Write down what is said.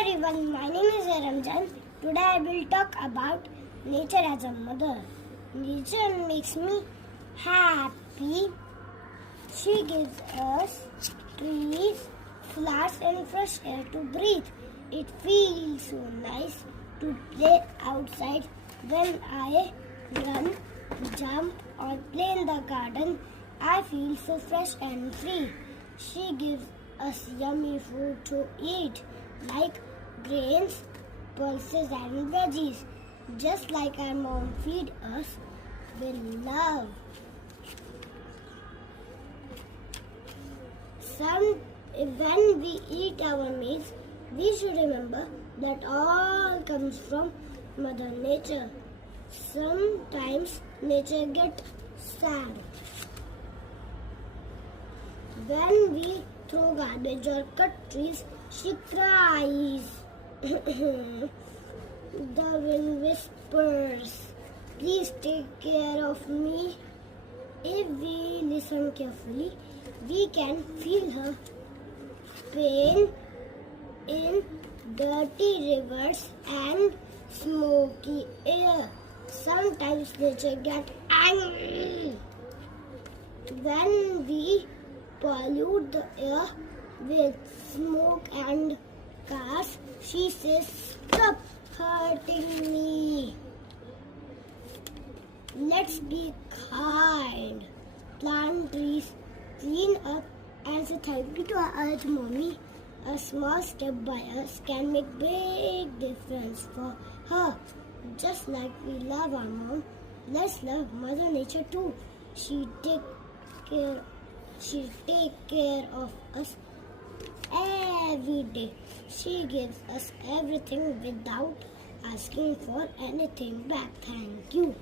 everyone, my name is Ramjan. Today I will talk about nature as a mother. Nature makes me happy. She gives us trees, flowers and fresh air to breathe. It feels so nice to play outside when I run, jump or play in the garden. I feel so fresh and free. She gives us yummy food to eat like grains, pulses and veggies. Just like our mom feed us with love. When we eat our meals, we should remember that all comes from Mother Nature. Sometimes nature gets sad. When we throw garbage or cut trees, she cries. The wind whispers, please take care of me. If we listen carefully, we can feel her pain in dirty rivers and smoky air. Sometimes nature gets angry when we pollute the air with smoke and cars. She says, stop hurting me. Let's be kind, plant trees, clean up and say thank you to our Earth Mommy. A small step by us can make big difference for her. Just like we love our mom, let's love Mother Nature too. She take care of us every day. She gives us everything without asking for anything back. Thank you.